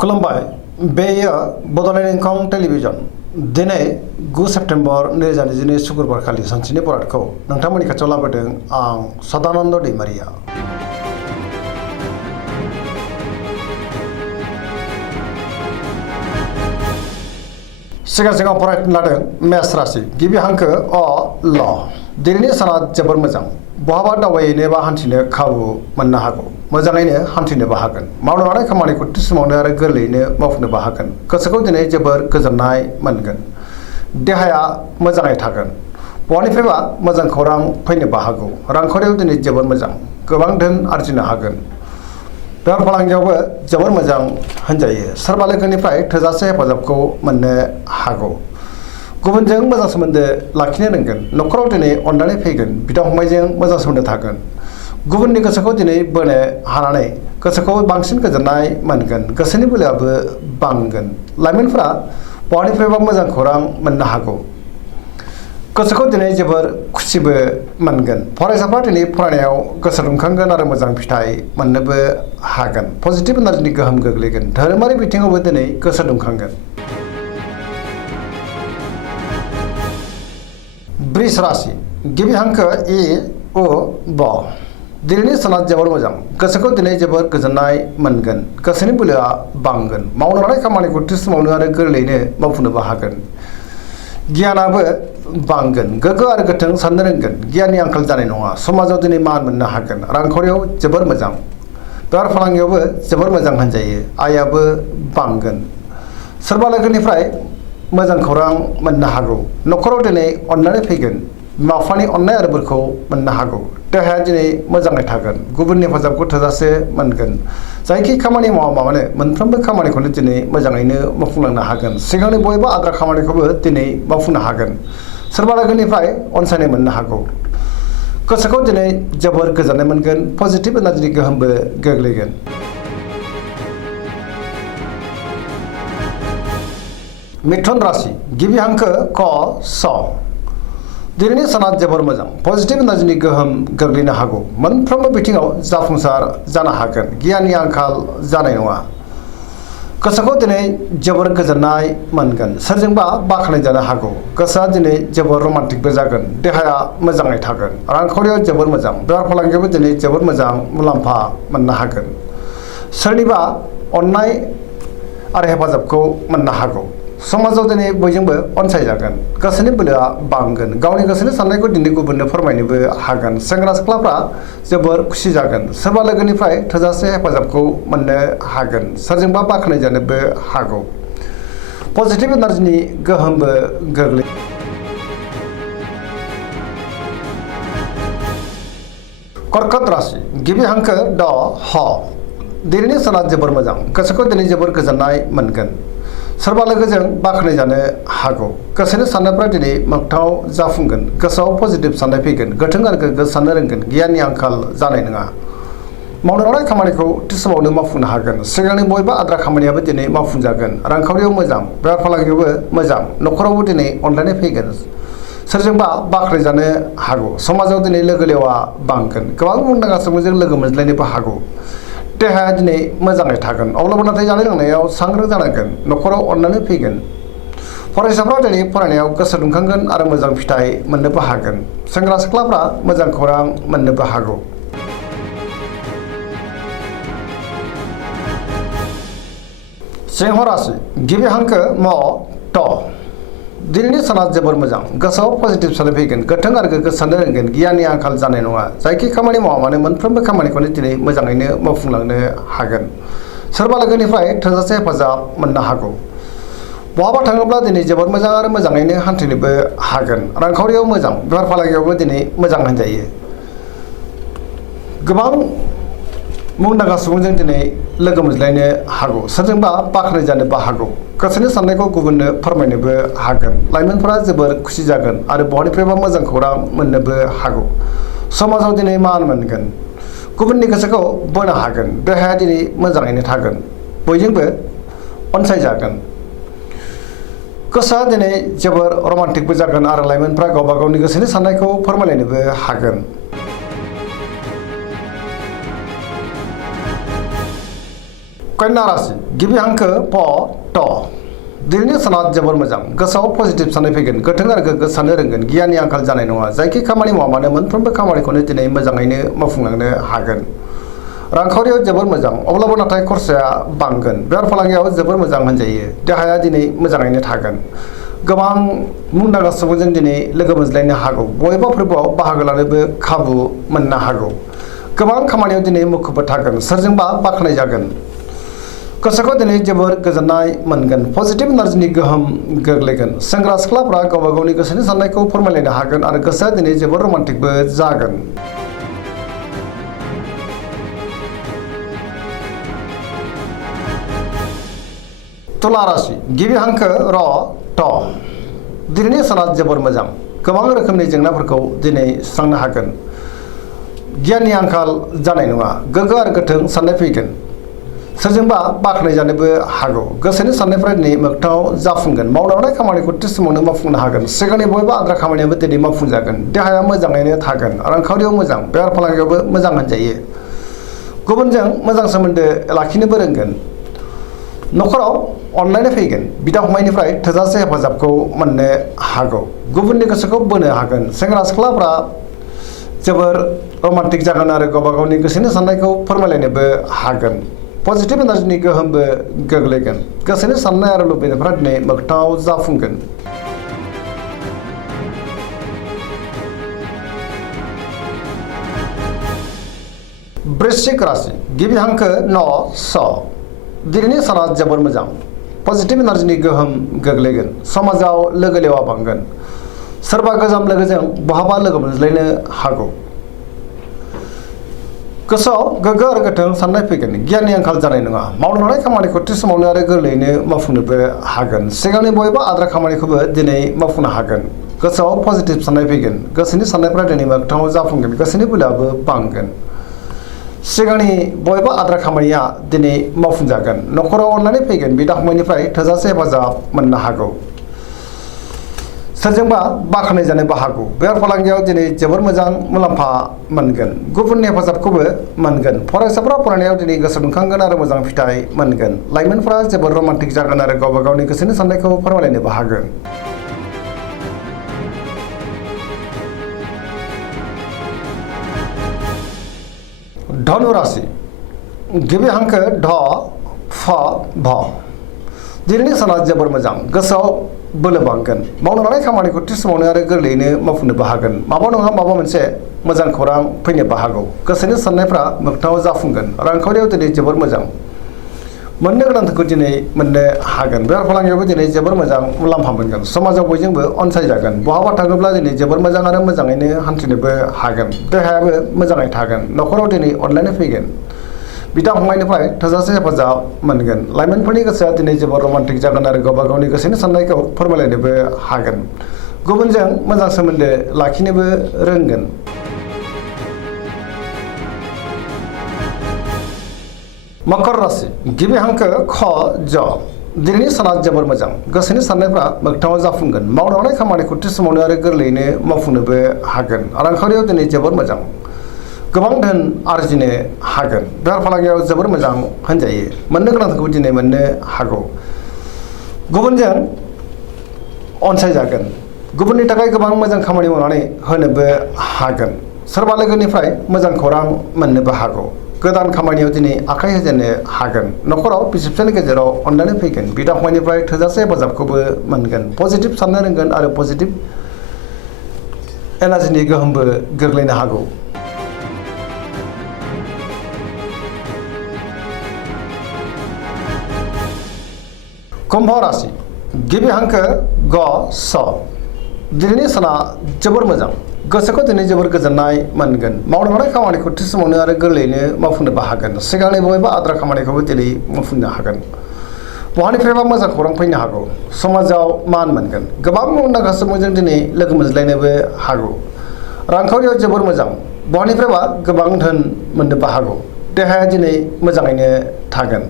खुलुमबाय बेयो बड'लेण्ड इंखं टेलिभिजन दिनै 9 सेप्तेम्बर 2022 शुक्रबार खालि सानसेनि बरादखौ नोंथांमोननि खाथियाव लाबोदों आं सदानन्द दैमारिया। सिगां फरायनो लादों मेष राशि गिबि हांखो अ ल दिनैनि साना जोबोर मोजां। बहाबा दावबायहैनो बा हान्थिनो खाबु मोननो हागौ। मोजाङैनो हान्थिनोबो हागोन। मावनो लानाय खामानिखौ थि समावनो आरो गोरलैयैनो मावफुंनोबो हागोन। गोसोखौ दिनै जोबोर गोजोननाय मोनगोन। देहाया मोजाङै थागोन। बहानिफ्रायबा मोजां खौरां फैनोबो हागौ। रांखावरियाव दिनै जोबोर मोजां। गोबां धोन आरजिनो हागोन। बेफार फालांगियावबो जोबोर मोजां होनजायो। सोरबा लोगोनिफ्राय थोजासे हेफाजाबखौ मोननो हागौ। गुबुनजों मोजां सोमोन्दो लाखिनो रोंगोन। न'खराव दिनै अननानै फैगोन। बिदा फंबायजों मोजां सोमोन्दो थागोन। गुबुननि गोसोखौ दिनै बोनो हानानै गोसोखौ बांसिन गोजोननाय मोनगोन। गोसोनि बोलोआबो बांगोन। लाइमोनफोरा बहानिफ्रायबा मोजां खौरां मोननो हागौ। गोसोखौ दिनै जोबोर खुसिबो मोनगोन। फरायसाफ्रा दिनै फरायनायाव गोसो दुंखांगोन आरो मोजां फिथाइ मोननोबो हागोन। पजिटिभ एनार्जिनि गोहोम गोग्लैगोन। धोरोमारि बिथिङावबो दिनै गोसो दुंखांगोन। वृष राशि गिबि हांखो इ उ ब दिनैनि साना जोबोर मोजां। गोसोखौ दिनै जोबोर गोजोननाय मोनगोन। गोसोनि बोलोआ बांगोन। मावनो लानाय खामानिखौ थि समावनो आरो गोरलैयैनो मावफुंनोबो हागोन। गियानाबो बांगोन। गोग्गो आरो गोथों साननो रोंगोन। गियाननि आंखाल जानाय नङा। समाजाव दिनै मान मोननो हागोन। रांखावरियाव जोबोर मोजां। बेफार फालांगियावबो जोबोर मोजां होनजायो। आयाबो बांगोन। सोरबा लोगोनिफ्राय मोजां खौरां मोननो हागौ। न'खराव दिनै अननानै फैगोन। बिमा बिफानि अननाय आरो बोरखौ मोननो हागौ। देहाया दिनै मोजाङै थागोन। गुबुननि हेफाजाबखौ थोजासे मोनगोन। जायखि खामानि मावा मानो मोनफ्रोमबो खामानिखौनो दिनै मोजाङैनो मावफुंलांनो हागोन। सिगांनि बयबो आद्रा खामानिखौबो दिनै मावफुंनो हागोन। सोरबा लोगोनिफ्राय अनसायनाय मोननो हागौ। गोसोखौ दिनै जोबोर गोजोननाय मोनगोन। पजिटिभ एनार्जिनि गोहोमबो गोग्लैगोन। मिथुन राशि गिबि हांखो क स दिनैनि साना जोबोर मोजां। पजिटिभ एनार्जिनि गोहोम गोग्लैनो हागौ। मोनफ्रोमबो बिथिङाव जाफुंसार जानो हागोन। गियाननि आंखाल जानाय नङा। गोसोखौ दिनै जोबोर गोजोननाय मोनगोन। सोरजोंबा बाख्नायजानो हागौ। गोसोआ दिनै जोबोर रमान्टिकबो जागोन। देहाया मोजाङै थागोन। रांखावरियाव जोबोर मोजां। बेफार फालांगियावबो दिनै जोबोर मोजां मुलाम्फा मोननो हागोन। सोरनिबा अननाय आरो हेफाजाबखौ मोननो हागौ। समाजाव दिनै बयजोंबो अनसायजागोन। गोसोनि बोलोआ बांगोन। गावनि गोसोनि साननायखौ दिनै गुबुननो फोरमायनोबो हागोन। सेंग्रा सिख्लाफ्रा जोबोर खुसि जागोन। सोरबा लोगोनिफ्राय थोजासे हेफाजाबखौ मोननो हागोन। सोरजोंबा बाख्नायजानोबो हागौ। पजिटिभ एनार्जिनि गोहोमबो गोग्लैयो। कर्कट राशि गिबि हांखो ड ह दिनैनि साना जोबोर मोजां। गोसोखौ दिनै जोबोर गोजोननाय मोनगोन। सोरबा लोगोजों बाख्नायजानो हागौ। गोसोनि साननायफ्रा दिनै मोगथाङाव जाफुंगोन। गोसोआव पजिटिभ साननाय फैगोन। गोथों आरो गोग्गो साननो रोंगोन। गियाननि आंखाल जानाय नङा। मावनो लानाय खामानिखौ थि समावनो मावफुंनो हागोन। सिगांनि बयबो आद्रा खामानियाबो दिनै मावफुंजागोन। रांखावरियाव मोजां। बेफार फालांगियावबो मोजां। न'खरावबो दिनै अनलायनाय फैगोन। सोरजोंबा बाख्नायजानो हागौ। समाजाव दिनै लोगो लेवा बांगोन। गोबां मुंदांखा सुबुंजों लोगो मोनज्लायनोबो हागौ। देहाया दिनै मोजाङै थागोन। अब्लाबो नाथाय जानाय लोंनायाव सांग्रां जानांगोन। न'खराव अननानै फैगोन। फरायसाफ्रा दिनै फरायनायाव गोसो दुंखांगोन आरो मोजां फिथाइ मोननोबो हागोन। सेंग्रा सिख्लाफ्रा मोजां खौरां मोननोबो हागौ। सिंह राशि गिबि हांखो म ट दिनैनि साना जोबोर मोजां। गोसोआव पजिटिभ साननाय फैगोन। गोथों आरो गोग्गो साननो रोंगोन। गियाननि आंखाल जानाय नङा। जायखि खामानि मावा मानो मोनफ्रोमबो खामानिखौनो दिनै मोजाङैनो मावफुंलांनो हागोन। सोरबा लोगोनिफ्राय थोजासे हेफाजाब मोननो हागौ। बहाबा थाङोब्ला दिनै जोबोर मोजां आरो मोजाङैनो हान्थिनोबो हागोन। रांखावरियाव मोजां। बेफार फालांगियावबो दिनै मोजां होनजायो। गोबां मुंदांखा सुबुंजों दिनै लोगो मोनज्लायनो हागौ। सोरजोंबा बाख्नायजानोबो हागौ। गोसोनि साननायखौ गुबुननो फोरमायनोबो हागोन। लाइमोनफोरा जोबोर खुसि जागोन आरो बहानिफ्रायबा मोजां खौरां मोननोबो हागौ। समाजाव दिनै मान मोनगोन। गुबुननि गोसोखौ बोनो हागोन। देहाया दिनै मोजाङैनो थागोन। बयजोंबो अनसायजागोन। गोसोआ दिनै जोबोर रमान्टिकबो जागोन आरो लाइमोनफ्रा गावबा गावनि गोसोनि साननायखौ फोरमायलायनोबो हागोन। कन्या राशि गिबि हांखो प ट दिनैनि साना जोबोर मोजां गोसोआव पजिटिभ साननाय फैगोन गोथों आरो गोग्गो साननो रोंगोन गियाननि आंखाल जानाय नङा जायखि खामानि मावा मानो मोनफ्रोमबो खामानिखौनो दिनै मोजाङैनो मावफुंलांनो हागोन रांखावरियाव जोबोर मोजां अब्लाबो नाथाय खरसाया बांगोन बेफार फालांगियाव जोबोर मोजां होनजायो देहाया दिनै मोजाङैनो थागोन गोबां मुंदांखा सुबुंजों दिनै लोगो मोनज्लायनो हागौ बबेबा फोरबोआव बाहागो लानोबो खाबु मोननो हागौ गोबां खामानियाव दिनै मुखुबबो थागोन सोरजोंबा बाख्नाय जागोन गोसोखौ दिनै जोबोर गोजोननाय मोनगोन पजिटिभ एनार्जिनि गोहोम गोग्लैगोन सेंग्रा सिख्लाफ्रा गावबा गावनि गोसोनि साननायखौ फोरमायलायनो हागोन आरो गोसोआ दिनै जोबोर रमान्टिकबो जागोन तुला राशि गिबि हांखो र ट दिनैनि साना जोबोर मोजां गोबां रोखोमनि जेंनाफोरखौ दिनै सुस्रांनो हागोन गियाननि आंखाल जानाय नङा गोग्गो आरो गोथों साननाय फैगोन सोरजोंबा बाख्नाय जानोबो हागौ गोसोनि साननायफ्रा दिनै मोगथाङाव जाफुंगोन मावनो हानाय खामानिखौ थि समावनो मावफुंनो हागोन सिगांनि बयबो आद्रा खामानियाबो दिनै मावफुंजागोन देहाया मोजाङैनो थागोन रांखावरियाव मोजां बेफार फालांगियावबो मोजां होनजायो गुबुनजों मोजां सोमोन्दो लाखिनोबो रोंगोन नखराव अनलायनाय फैगोन बिदा फंबायनिफ्राय थोजासे हेफाजाबखौ मोननो हागौ गुबुननि गोसोखौ बोनो हागोन सेंग्रा सिख्लाफ्रा जोबोर रमान्टिक जागोन आरो गावबा गावनि गोसोनि साननायखौ फोरमायलायनोबो हागोन पजिटिभ एनार्जिनि गोहोमबो गोग्लैगोन गोसोनि साननाय आरो लुबैनायफ्रा दिनै मोगथाङाव जाफुंगोन वृश्चिक राशि गिबि हांखो न स दिनैनि साना जोबोर मोजां पजिटिभ एनार्जिनि गोहोम गोग्लैगोन समाजाव लोगो लेवा बांगोन सोरबा गोजाम लोगोजों बहाबा लोगो मोनज्लायनो हागौ गोसोआव गोग्गो आरो गोथों साननाय फैगोन गियाननि आंखाल जानाय नङा मावनो हानाय खामानिखौ थि समावनो आरो गोरलैयैनो मावफुंनोबो हागोन सिगांनि बयबो आद्रा खामानिखौबो दिनै मावफुंनो हागोन गोसोआव पजिटिभ साननाय फैगोन गोसोनि साननायफ्रा दिनै मोगथाङाव जाफुंगोन गोसोनि बोलोआबो बांगोन सिगांनि बयबो आद्रा खामानिया दिनै मावफुंजागोन नखराव अननानै फैगोन बिदा फंबायनिफ्राय थोजासे हेफाजाब मोननो हागौ सोरजोंबा बाख्नाय जानोबो हागौ बेफार फालांगियाव दिनै जोबोर मोजां मुलाम्फा मोनगोन गुबुननि हेफाजाबखौबो मोनगोन फरायसाफ्रा फरायनायाव दिनै गोसो दुंखांगोन आरो मोजां फिथाइ मोनगोन लाइमोनफ्रा जोबोर रमान्टिक जागोन आरो गावबा गावनि गोसोनि साननायखौ फोरमायलायनोबो हागोन धनु राशि गिबि हांखो ढ फ भ दिनैनि साना जोबोर मोजां गोसोआव बोलो बांगोन मावनो हानाय खामानिखौ थि समावनो आरो गोरलैयैनो मावफुंनोबो हागोन माबा नङा माबा मोनसे मोजां खौरां फैनोबो हागौ गोसोनि साननायफ्रा मोगथाङाव जाफुंगोन रांखावरियाव दिनै जोबोर मोजां मोननो गोनांखौ दिनै मोननो हागोन बेफार फालांगियावबो दिनै जोबोर मोजां मुलाम्फा मोनगोन समाजाव बयजोंबो अनसायजागोन बहाबा थाङोब्ला दिनै जोबोर मोजां आरो मोजाङैनो हान्थिनोबो हागोन देहायाबो मोजाङै थागोन नखराव दिनै अनलायनाय फैगोन बिदा फंबायनिफ्राय थोजासे हेफाजाब मोनगोन लाइमोनफोरनि गोसोआ दिनै जोबोर रमान्टिक जागोन आरो गावबा गावनि गोसोनि साननायखौ फोरमायलायनोबो हागोन गुबुनजों मोजां सोमोन्दो लाखिनोबो रोंगोन मकर राशि गिबि हांखो ख ज दिनैनि साना जोबोर मोजां गोसोनि साननायफ्रा मोगथाङाव जाफुंगोन मावनो हानाय खामानिखौ थि समावनो आरो गोरलैयैनो मावफुंनोबो हागोन रांखावरियाव दिनै जोबोर मोजां गोबां धोन आरजिनो हागोन बेफार फालांगियाव जोबोर मोजां होनजायो मोननो गोनांखौ दिनै मोननो हागौ गुबुनजों अनसायजागोन गुबुननि थाखाय गोबां मोजां खामानि मावनानै होनोबो हागोन सोरबा लोगोनिफ्राय मोजां खौरां मोननोबो हागौ गोदान खामानियाव दिनै आखाइ होजेननो हागोन नखराव बिसि फिसायनि गेजेराव अनलायनाय फैगोन बिदा फंबायनिफ्राय थोजासे हेफाजाबखौबो मोनगोन पजिटिभ साननो रोंगोन आरो पजिटिभ एनार्जिनि गोहोमबो गोग्लैनो हागौ कुम्भ राशि गिबि हांखो ग स दिनैनि साना जोबोर मोजां गोसोखौ दिनै जोबोर गोजोननाय मोनगोन मावनो हानाय खामानिखौ थि समावनो आरो गोरलैयैनो मावफुंनोबो हागोन सिगांनि बयबो आद्रा खामानिखौबो दिनै मावफुंनो हागोन बहानिफ्रायबा मोजां खौरां फैनो हागौ समाजाव मान मोनगोन गोबां मुंदांखा सुबुंजों दिनै लोगो मोनज्लायनोबो हागौ रांखावरियाव जोबोर मोजां बहानिफ्रायबा गोबां धोन मोननोबो हागौ देहाया दिनै मोजाङैनो थागोन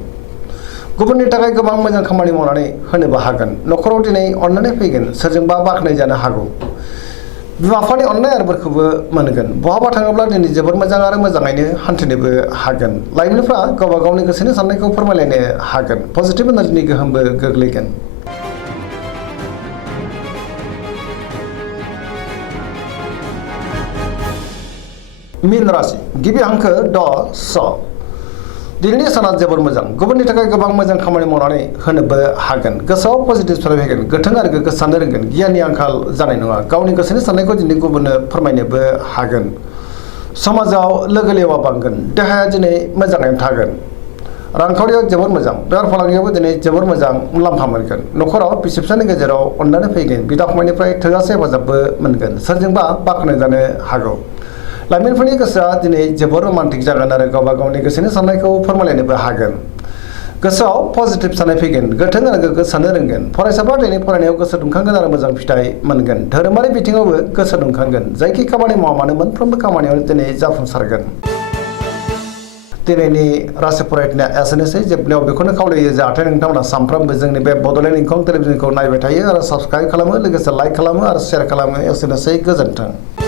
गुबुननि थाखाय गोबां मोजां खामानि मावनानै होनोबो हागोन नखराव दिनै अननानै फैगोन सोरजोंबा बाख्नाय जानो हागौ बिमा बिफानि अननाय आरो बोरखौबो मोनगोन। बहाबा थाङोब्ला दिनै जोबोर मोजां आरो मोजाङैनो हान्थिनोबो हागोन। लाइमोनफ्रा गावबा गावनि गोसोनि साननायखौ फोरमायलायनो हागोन। पजिटिभ एनार्जिनि गोहोमबो गोग्लैगोन। मीन राशि गिबि हांखो ड स दिनैनि साना जोबोर मोजां। गुबुननि थाखाय गोबां मोजां खामानि मावनानै होनोबो हागोन। गोसोआव पजिटिभ साननाय फैगोन। गोथों आरो गोग्गो साननो रोंगोन। गियाननि आंखाल जानाय नङा। गावनि गोसोनि साननायखौ दिनै गुबुननो फोरमायनोबो हागोन। समाजाव लोगो लेवा बांगोन। देहाया दिनै मोजाङैनो थागोन। रांखावरियाव जोबोर मोजां। बेफार फालांगियावबो दिनै जोबोर मोजां मुलाम्फा मोनगोन। न'खराव बिसि फिसायनि गेजेराव अननानै फैगोन। बिदा फंबायनिफ्राय थोजासे हेफाजाबबो मोनगोन। सोरजोंबा बाख्नाय जानो हागौ। लाइमोनफोरनि गोसोआ दिनै जोबोर रमान्टिक जागोन आरो गावबा गावनि गोसोनि साननायखौ फोरमायलायनोबो हागोन। गोसोआव पजिटिभ साननाय फैगोन। गोथों आरो गोग्गो साननो रोंगोन। फरायसाफ्रा दिनै फरायनायाव गोसो दुंखांगोन आरो मोजां फिथाइ मोनगोन। धोरोमारि बिथिङावबो गोसो दुंखांगोन। जायखि खामानि मावा मानो मोनफ्रोमबो खामानियावनो दिनै जाफुंसारगोन। दिनैनि राशि फरायनाया एसेनोसै। जोबनायाव बेखौनो खावलायो जाहाथे नोंथांमोना सानफ्रोमबो जोंनि बे बड'लेण्ड इंखं टेलिभिजनखौ नायबाय थायो आरो साबस्क्राइब खालामो, लोगोसे लाइक खालामो आरो शेयार खालामो। एसेनोसै, गोजोन्थों।